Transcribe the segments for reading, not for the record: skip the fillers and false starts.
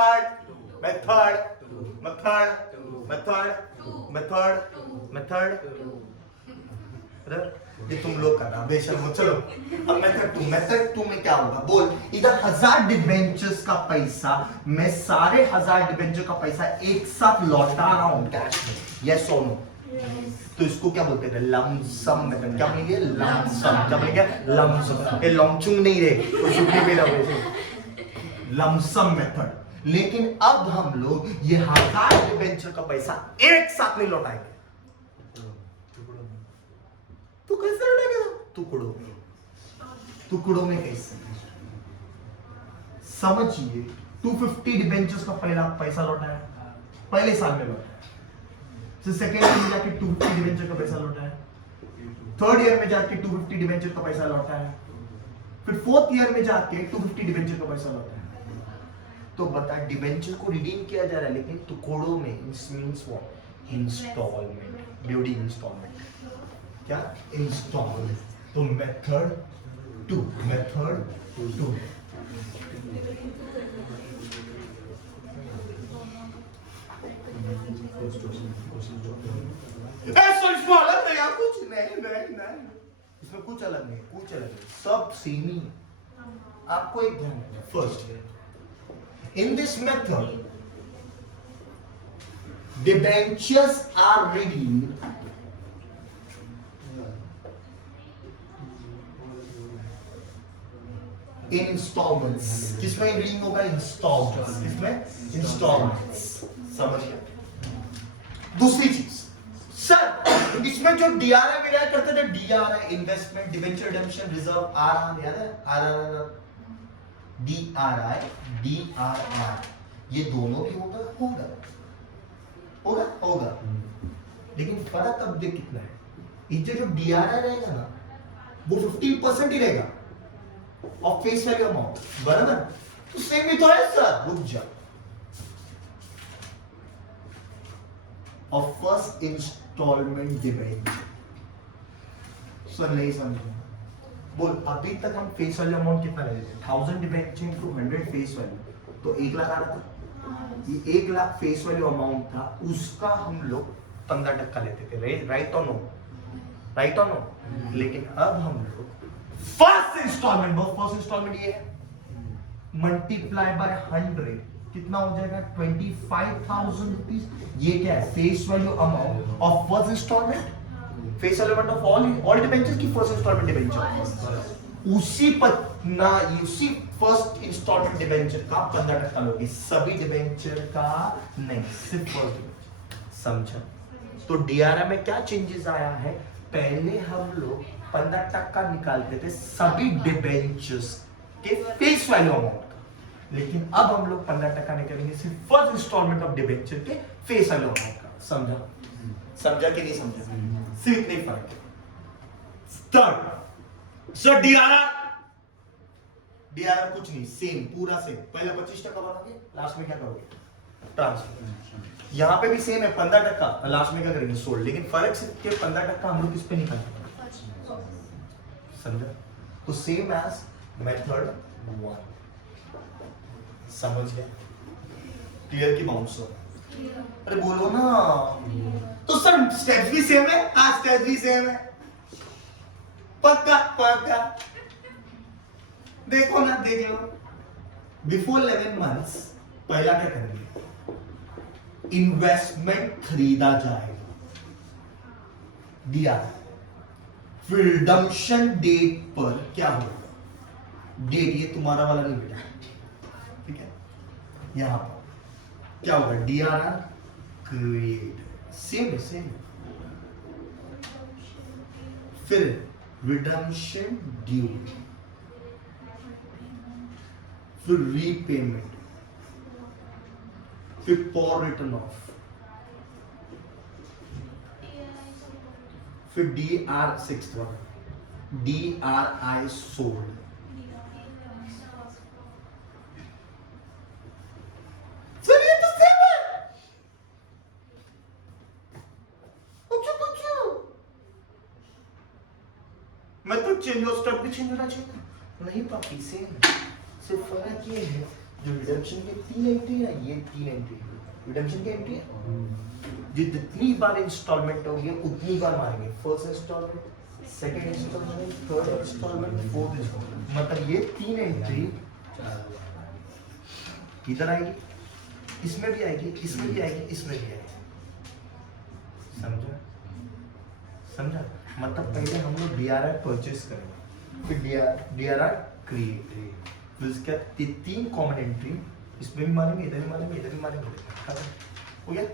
Method method method method method ये तुम लोग करना बेशर्मो। चलो अब मेथड टू में क्या होगा बोल। इधर 1000 डिबेंचर्स का पैसा, मैं सारे 1000 डिबेंचर का पैसा एक साथ लौटा रहा हूं कैश में, यस और नो? तो इसको क्या बोलते हैं? Lump sum method. क्या बोलेंगे? लमसम। क्या बोलेंगे? लमसम। ये लमचुंग नहीं रे, तो शुक्रिया भी रहो। Lump sum method. लेकिन अब हम लोग ये 1000 डिबेंचर का पैसा एक साथ नहीं लौटाएंगे। तो कैसे लौटाएंगे? टुकड़ों में। टुकड़ों में कैसे? समझिए 250 डिबेंचर्स का पहला पैसा लौटाया पहले साल में लौटाया, फिर सेकेंड ईयर में जाके 250 डिबेंचर का पैसा लौटाया, थर्ड ईयर में जाके 250 डिबेंचर का पैसा लौटाया, फिर फोर्थ ईयर में जाके 250 डिबेंचर का पैसा लौटाया। तो बता, डिबेंचर को रिडीम किया जा रहा है लेकिन टुकड़ों में। Means what? Installment. During installment. क्या? इंस्टॉलमेंट। तो मेथड टू यार कुछ नहीं, इसमें कुछ अलग नहीं, सब सेम ही। आपको एक ध्यान रखना, first in this method debentures are redeemed in installments। किसमें redeem होगा? installments। किसमें? installments। समझ गया? दूसरी चीज सर, इसमें जो डीआरआई वगैरह करते थे, DRI investment debenture redemption reserve, R याद है? आर डीआरआई ये दोनों भी होगा। लेकिन फर्क अब देख कितना है। इधर जो डीआरआई रहेगा ना वो 15% ही रहेगा ऑफ फेस वैल्यू अमाउंट, बराबर? तो सेम ही तो है सर। रुक जा, of first installment debenture. Sir नहीं समझे? बोल, अभी तक हम फेस वैल्यू अमाउंट कितना ले रहे थे? 1000 डिबेंचर इनटू 100 फेस वैल्यू, तो 1 लाख आ रहा था। ये 1 लाख फेस वैल्यू अमाउंट था, उसका हम लोग 15% लेते थे। राइट और नो? लेकिन अब हम लोग फर्स्ट इंस्टॉलमेंट ये है, मल्टीप्लाई बाय 100 कितना हो जाएगा? 25,000 रुपीज। ये क्या है? Face value amount of first installment, face value amount of all debentures की फर्स्ट इंस्टॉलमेंट डिबेंचर। उसी फर्स्ट इंस्टॉलमेंट डिबेंचर का 15% लोगे, सभी डिबेंचर का नहीं, सिर्फ फर्स्ट डिबेंचर। समझा? तो डीआरआई में क्या चेंजेस आया है? पहले हम लोग 15% निकालते थे सभी डिबेंचर्स के फेस वैल्यू अमाउंट का, लेकिन अब हम लोग 15% निकालेंगे सिर्फ फर्स्ट इंस्टॉलमेंट ऑफ डिबेंचर के फेस वैल्यू अमाउंट का। समझा कि नहीं समझा? सिर्फ इतना ही फर्क है। थर्ड सर, डीआरआर कुछ नहीं, सेम, पूरा सेम। पहले 25% बनाओगे, लास्ट में क्या करोगे? ट्रांसफर। यहां पे भी सेम है 15%, लास्ट में क्या करेंगे? सोल्ड। लेकिन फर्क सिर्फ के 15% हम लोग किस पे निकालते हैं। समझा? तो सेम एज मेथड 1। समझ गए? क्लियर की बाउंसर? अरे बोलो ना। तो सर स्टेप्स भी सेम है? हाँ, स्टेप्स भी सेम है। पक्का देखो ना, देख लो। बिफोर 11 मंथ्स पहला क्या करेंगे? इन्वेस्टमेंट खरीदा जाएगा, दिया। फिर रिडम्पशन डेट पर क्या होगा? डेट ये तुम्हारा वाला नहीं बेटा, ठीक है? यहां पर क्या होगा? DRR create, same. फिर रिडम्पशन ड्यू, फिर रीपेमेंट, फिर पॉर रिटर्न ऑफ, फिर डीआर 6 डीआरआई सोल्ड। मैं तो चेंज हो, स्टेप भी चेंज होना चाहिए नहीं पापी, सेम। सिर्फ फर्क ये है जो रिडेम्पशन के 3 एंट्री है, ये 3 एंट्री रिडेम्पशन की एंट्री है। जितनी बार इंस्टॉलमेंट होगी उतनी बार मारेंगे, first installment, second installment, third installment, fourth installment. मतलब ये 3 एंट्री इधर आएगी, इसमें भी आएगी, इसमें भी आएगी, इसमें भी आएगी। समझा? समझा? मतलब पहले हम लोग DRR परचेस करेंगे, फिर DRR क्रिएट, फिर उसके बाद 3 कॉमन एंट्री इसमें भी मारेंगे, इधर भी मारेंगे, इधर भी मारेंगे, खत्म हो गया।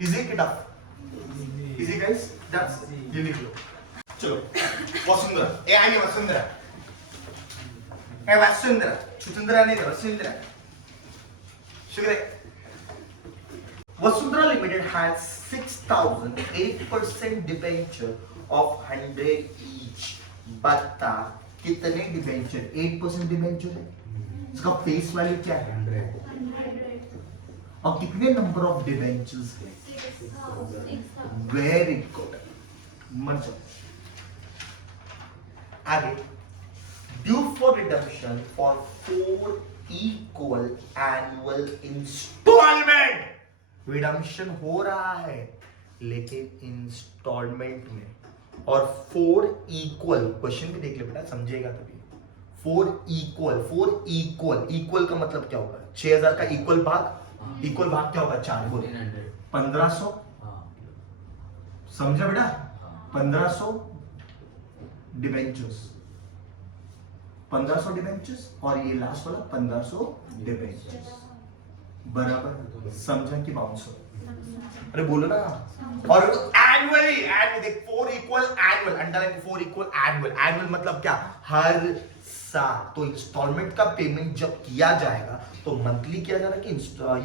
इजी कि टफ? इजी गाइस, दैट्स ये लिख लो। चलो वसुंधरा, ए आई वसुंधरा, ए वसुंधरा, सुंदरा नहीं, वसुंधरा। शुक्र। Vasundhara Limited has 6,008% debenture of 100 each. बता कितने डिबेंचर? 8% डिबेंचर है, इसका फेस वैल्यू क्या है? 100। और कितने नंबर ऑफ डिबेंचर्स है? 6,000। वेरी गुड, मर जाओ। आगे, due for redemption for 4 equal annual installment. Redemption हो रहा है लेकिन इंस्टॉलमेंट में, और 4 इक्वल, क्वेश्चन भी देख ले बेटा, समझेगा तभी। 4 इक्वल का मतलब क्या होगा? 6,000 का इक्वल भाग, इक्वल भाग क्या होगा? 4 बोले 1500। समझा बेटा? 1500 डिबेंचर्स, 1500 डिबेंचर्स, और ये लास्ट वाला 1500 डिबेंचर्स, बराबर? समझा कि बाउंस? अरे बोलो ना। और एनुअली, देख 4 equal annual, underline 4 equal annual. Annual मतलब क्या? हर साल। तो इंस्टॉलमेंट का पेमेंट जब किया जाएगा तो मंथली किया जा रहा है कि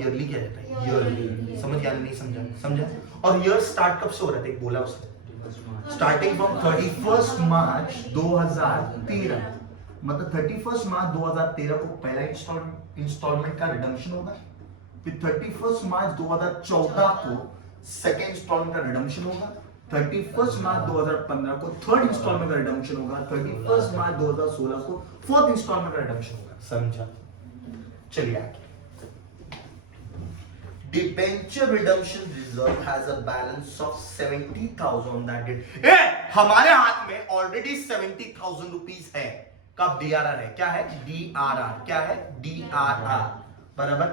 ईयरली किया जाता है? ईयरली। समझ गया नहीं? समझा? समझा? और ईयर स्टार्ट कब से हो रहा है? बोला उसने, स्टार्टिंग फ्रॉम 31 मार्च 2013। मतलब 31 मार्च 2013 को पहला इंस्टॉलमेंट का रिडम्पशन होगा, फिर 31 मार्च 2014 को सेकेंड इंस्टॉलमेंट का रिडम्पशन होगा, 31 मार्च 2015 को थर्ड इंस्टॉलमेंट का रिडम्पशन होगा, 31 मार्च 2016 को फोर्थ इंस्टॉलमेंट का रिडम्पशन होगा। समझा? चलिए आगे। Debenture redemption reserve has a balance of 70,000 on that date. हमारे हाथ में ऑलरेडी 70,000 रुपीस है। कब? DRR है। क्या है? DRR। क्या है? DRR, बराबर?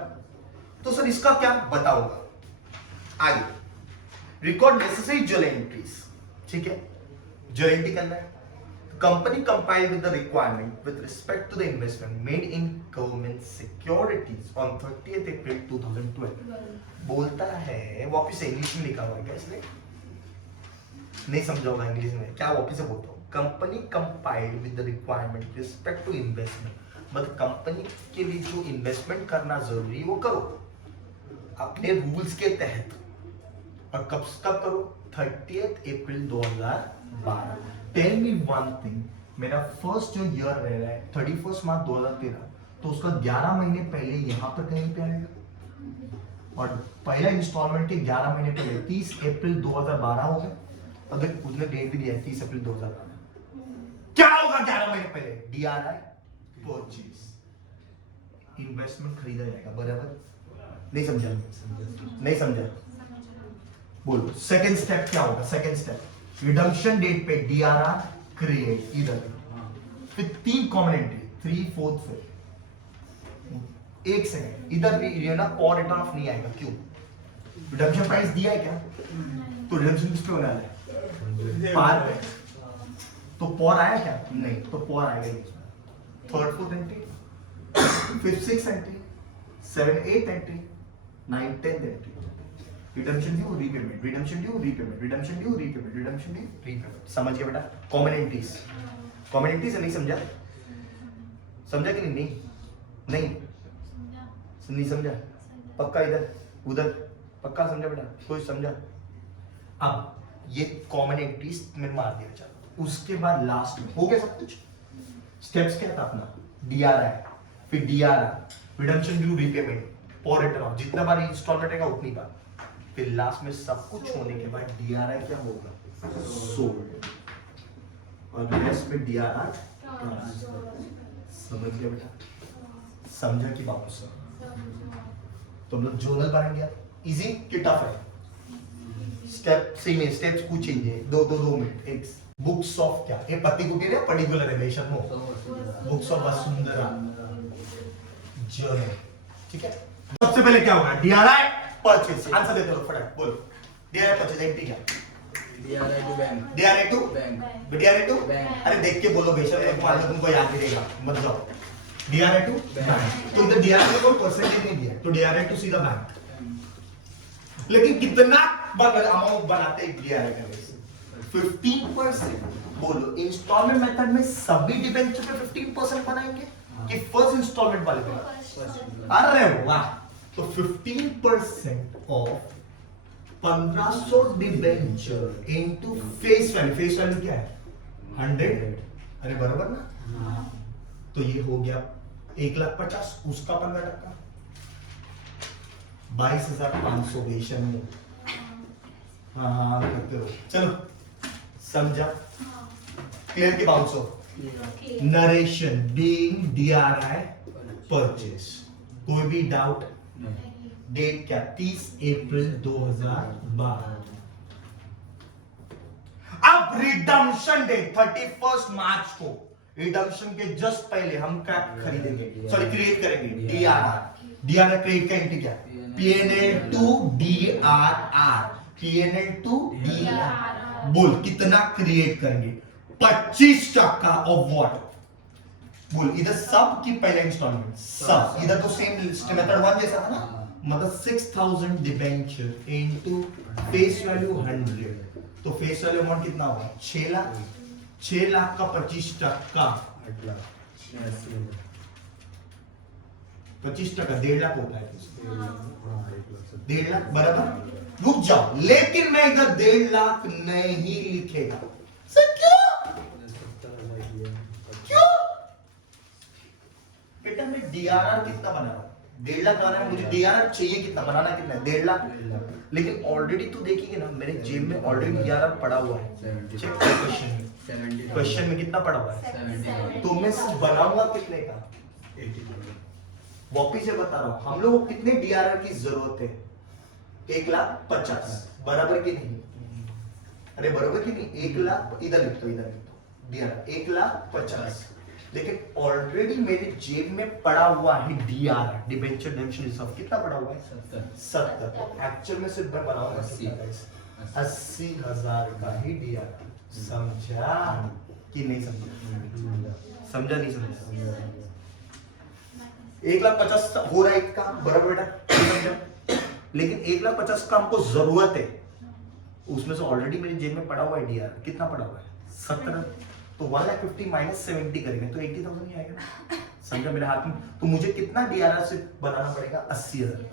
तो सर इसका क्या बताऊंगा? आइए, रिकॉर्ड नेसेसरी जर्नल एंट्रीज। ठीक है, जर्नल एंट्री करना है। Company compile with the requirement with respect to the investment made in government securities on 30th April 2012। बोलता है, वापिस से इंग्लिश में लिखा हुआ है क्या इसलिए नहीं समझा होगा इंग्लिश में? क्या वापिस से बोलता हूँ? Company compiled with the requirement respect to investment, मतलब कंपनी के लिए जो इन्वेस्टमेंट करना जरूरी वो करो अपने रूल्स के तहत। और कब करो? 30th April 2012। Tell me one thing, मेरा फर्स्ट जो ईयर रह रहा है 31 मार्च 2013, तो उसका 11 महीने पहले यहाँ पर कहीं पे आएगा, और पहला इंस्टॉलमेंट के 11 महीने पहले 30 अप्रैल 2012 हो गया। अगर उसने डेट भी दिया है 30 अप्रैल 2012, क्या होगा 11 महीने पहले? DRI परचेज, इन्वेस्टमेंट खरीदा जाएगा, बराबर? नहीं समझा? नहीं समझा? बोलो सेकंड स्टेप क्या होगा? सेकंड स्टेप रिडम्पशन डेट पे DRR क्रिएट, इधर फिर 3 कॉमन एंट्री, 3 4 5। एक सेकंड, इधर भी ये ना पॉर रिटर्न ऑफ नहीं आएगा। क्यों? रिडम्पशन प्राइस दिया है क्या? तो रिडम्पशन किस पे होने वाला है? पार पे। तो पॉर आया क्या? नहीं, तो पॉर आएगा इसमें। Third fourth entry, fifth six entry, 7 8 entry, 9 10 entry. Redemption due, repayment, redemption due, repayment, redemption due, repayment, redemption due, repayment. समझ गया बेटा? कॉमन एंट्रीज, कॉमन एंट्रीज से नहीं समझा? समझा कि नहीं? नहीं नहीं समझा? पक्का? इधर उधर पक्का समझा बेटा? कोई समझा? अब ये कॉमन एंट्रीज में मार दिया जाता। उसके बाद लास्ट में हो गया सब कुछ। स्टेप्स क्या था अपना? DRI, फिर DRR, रिडम्पशन ड्यू, रीपेमेंट, पॉर रिटर्न ऑफ, जितना बार इंस्टॉलमेंट रहेगा उतनी बार, फिर लास्ट में सब कुछ होने के बाद DRI क्या होगा? सोल्ड, और रेस्ट में DRR। समझ गया बेटा? समझा कि वापस तो हम लोग जोनल बनाएंगे। इजी कि टफ है? स्टेप सेम है, स्टेप्स कुछ चेंज है। 2 मिनट। एक बुक्स ऑफ क्या ये पति को कह रहे पर्टिकुलर है बेशक no books of Vasundhara journal. ठीक है, सबसे पहले क्या होगा? DRI purchase. आंसर देते हो फटाफट, बोलो। डीआरआई परचेज एंट्री क्या? DRI to bank. DRI to bank. DRI to bank. अरे देख के बोलो बेशक, मान लो तुमको याद नहीं रहेगा, मत जाओ। DRI to bank. तो इधर डीआरआई को परसेंटेज नहीं दिया, तो डीआरआई टू सीधा बैंक। लेकिन कितना अमाउंट बनाते हैं डीआरआई का? 15%। बोलो इंस्टॉलमेंट मेथड में सभी डिबेंचर पे 15% बनाएंगे कि फर्स्ट इंस्टॉलमेंट वाले पे? अरे वाह, तो 15% of 1500 debenture into face value. Face value क्या है? 100। अरे बराबर ना? तो ये हो गया 1,50,000, उसका 15%, 22,500 बेशन में। हाँ करते रहो, चलो समझा? क्लियर के बाउंसो? Narration being DRI purchase. कोई भी डाउट? डेट क्या? 30 अप्रैल 2012। अब रिडम्पशन डे 31 मार्च को, रिडम्पशन के जस्ट पहले हम क्या खरीदेंगे? सॉरी क्रिएट करेंगे डीआरआर। डीआरआर क्रिएट का एंट्री क्या? PNL to DRR. PNL to DR. बोल कितना क्रिएट करेंगे? 25% ऑफ व्हाट? बोल इधर सब की पहले इंस्टॉलमेंट सब, इधर तो सेम मेथड 1 जैसा था ना, मतलब 6000 डिबेंचर इनटू फेस वैल्यू 100। तो फेस वैल्यू अमाउंट कितना होगा? 6 लाख। 6 लाख का 25%, 25%, 1.5 लाख होता है। 1.5 लाख बराबर। रुक जाओ, लेकिन मैं इधर 1.5 लाख नहीं लिखेगा। सर क्यों? क्यों? बेटा मैं डीआरआर कितना बना रहा हूं? 1.5 लाख बनाना है मुझे। डीआरआर चाहिए कितना? बनाना कितना है? 1.5 लाख। लेकिन ऑलरेडी तो देखिए ना, मेरे जेब में ऑलरेडी डीआरआर पड़ा हुआ है। चेक क्वेश्चन में, क्वेश्चन में कितना पड़ा हुआ है? 70। तो मैं सिर्फ बनाऊंगा कितने का? 80। वापिस से बता रहा हूं, हम लोगों को कितने डीआरआर की जरूरत है? 1,50,000 बराबर की नहीं? अरे बराबर की नहीं? 1 लाख इधर लिख दो, इधर लिख दो डीआरआर 1,50,000। लेकिन ऑलरेडी मेरे जेब में पड़ा हुआ है डीआरआर, डिबेंचर रिडेम्पशन रिजर्व। कितना पड़ा हुआ है? 70। तो एक्चुअल में सिर्फ मैं बनाऊंगा 80,000 का ही डीआरआर। समझा कि नहीं समझा? समझा नहीं समझा? 1,50,000 हो रहा है इसका बराबर बेटा। लेकिन 1,50,000 का हमको जरूरत है, उसमें से ऑलरेडी मेरी जेब में पड़ा हुआ है डीआर। कितना पड़ा हुआ है? 17। तो 1,50,000 माइनस 70 करेंगे तो 80,000 ही आएगा ना? समझा मेरे हाथ में? तो मुझे कितना डीआरआर से बनाना पड़ेगा? 80,000।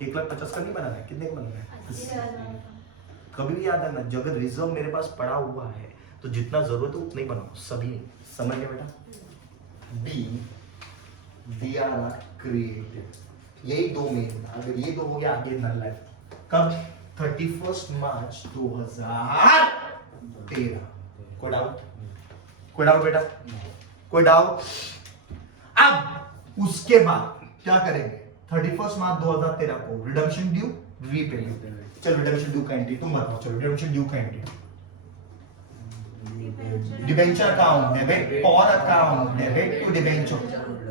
1,50,000 का नहीं बनाना है, कितने का बनाना है? 80,000। कभी भी याद रखना, जब रिजर्व मेरे पास पड़ा हुआ है तो जितना जरूरत है उतना ही बनाओ, सभी नहीं। समझ गए बेटा? बी डीआरआर क्रिएटेड, यही 2 मेन। अगर ये 2 हो गया, आगे नल है। कब? 31 मार्च 2013। कोई डाउट? कोई डाउट बेटा? कोई डाउट? अब उसके बाद क्या करेंगे? 31 मार्च 2013 को रिडम्पशन ड्यू, रीपेमेंट। चलो रिडम्पशन ड्यू का एंट्री तुम बताओ। चलो रिडम्पशन ड्यू का एंट्री, डिबेंचर अकाउंट डेबिट, पॉर अकाउंट डेबिट टू डिबेंचर।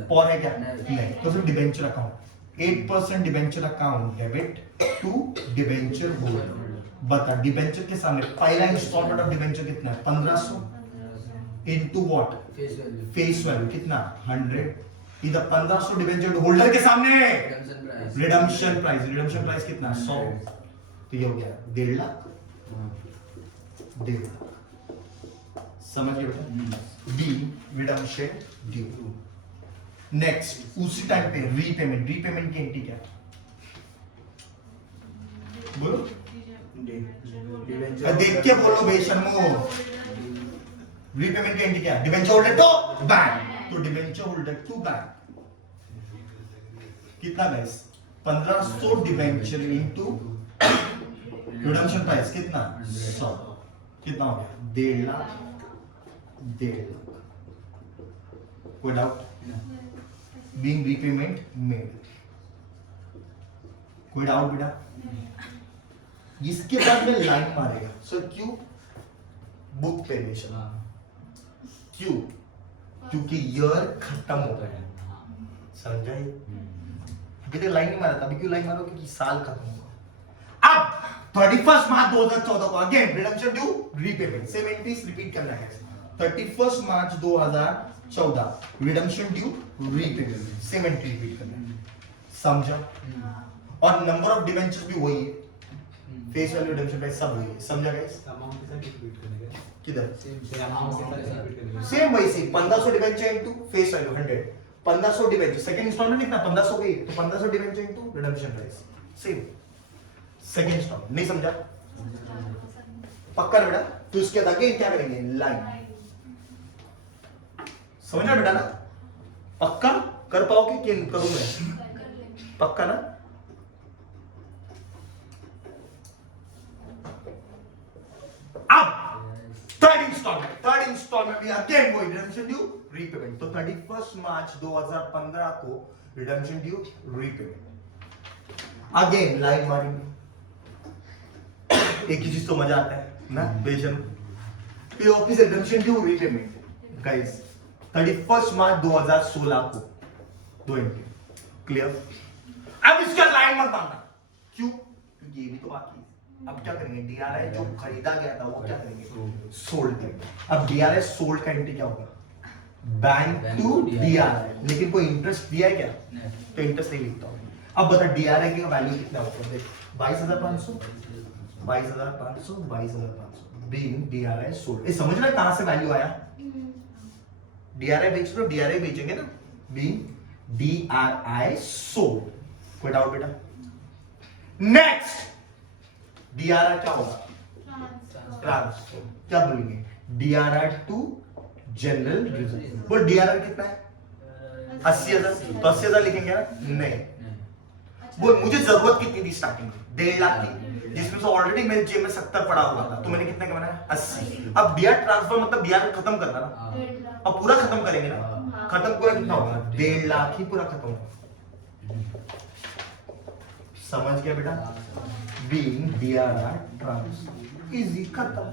पॉर है क्या? नहीं, तो सिर्फ debenture account. 8% debenture account debit to debenture holder. बता डिबेंचर के सामने पहला इंस्टॉलमेंट ऑफ डिबेंचर कितना है? 1500 इनटू व्हाट? फेस वैल्यू कितना? 100। इधर 1500 डिबेंचर होल्डर के सामने रिडम्पशन प्राइस। रिडम्पशन प्राइस कितना? 100। तो ये हो गया 1.5 लाख। 1.5 लाख। समझ गए बेटा? B redemption due. नेक्स्ट उसी टाइम पे रीपेमेंट। रीपेमेंट की एंट्री क्या? बोलो, देख के बोलो बेशर्मो। रीपेमेंट की एंट्री क्या? Debenture holder to bank. तो डिबेंचर होल्डर टू बैंक कितना guys? 1500 debenture into redemption price कितना? 100। कितना हो गया? 1.5 लाख। 1.5 लाख। कोई डाउट? Being repayment made. कोई डाउट बेटा? इसके बाद में लाइन मारेगा। सो क्यों? बुक पेमेशन। क्यों? क्योंकि ईयर खत्म हो गया है। समझा ये? अभी तक लाइन नहीं मारा था, अभी क्यों लाइन मारो? क्योंकि साल खत्म हुआ। अब 31 मार्च 2014 को again redemption due repayment, same entries repeat करना है। 31 मार्च 2014 redemption due repayment, same entry repeat करना है। समझा? और नंबर ऑफ डिबेंचर्स भी वही है, फेस वैल्यू रिडम्पशन प्राइस सब वही है। समझा गाइस? अमाउंट के साथ रिपीट करने का किधर अमाउंट के साथ रिपीट करने का सेम वही सी 1500 debenture into face value 100, 1500 debenture second installment कितना 1500 गई, तो 1500 debenture into redemption price same second installment. नहीं समझा? पक्का ना बेटा? तो उसके बाद आगे क्या करेंगे? लाइन। समझना बेटा ना? पक्का कर पाओगे कि करूं मैं? पक्का ना? अब थर्ड इंस्टॉलमेंट में अगेन वही रिडम्पशन ड्यू रीपेमेंट। तो 31 मार्च 2015 को redemption due repayment. Again line मारेंगे। एक ही चीज तो मजा आता है ना, बेशक पे office redemption due repayment guys 31 मार्च 2016 को 2 एंट्री क्लियर। अब इसका लाइन मत मारना। क्यों? क्योंकि ये भी तो बाकी है। अब क्या करेंगे? डीआरआई जो खरीदा गया था वो क्या करेंगे? सोल्ड करेंगे। अब डीआरआई सोल्ड का एंट्री क्या होगा? Bank to DRI. लेकिन कोई इंटरेस्ट दिया है क्या? तो इंटरेस्ट नहीं लिखता हूं। अब बता डीआरआई का वैल्यू कितना होगा? देख 22500 22500 22500 बीइंग डीआरआई सोल्ड। ये समझ रहा है कहां से वैल्यू आया? डीआरआई बेच रहे हो, डीआरआई बेचेंगे ना, बीइंग डीआरआई सोल्ड। कोई डाउट बेटा? नेक्स्ट डीआरआई क्या होगा? ट्रांसफर। क्या बोलेंगे? DRI to general reserve. बोल डीआरआई कितना है? 80,000। तो 80,000 लिखेंगे ना? नहीं। बोल मुझे जरूरत कितनी थी स्टार्टिंग में? 1.5 लाख थी, जिसमें से ऑलरेडी मेरे जेब में 70 पड़ा हुआ था, तो मैंने कितने का बनाया? 80। अब डीआर ट्रांसफर मतलब डीआर खत्म करना ना, अब पूरा खत्म करेंगे ना। खत्म पूरा कितना होगा? 1.5 लाख ही पूरा खत्म होगा। समझ गया बेटा? बीइंग डीआरआई ट्रांसफर इजी खत्म।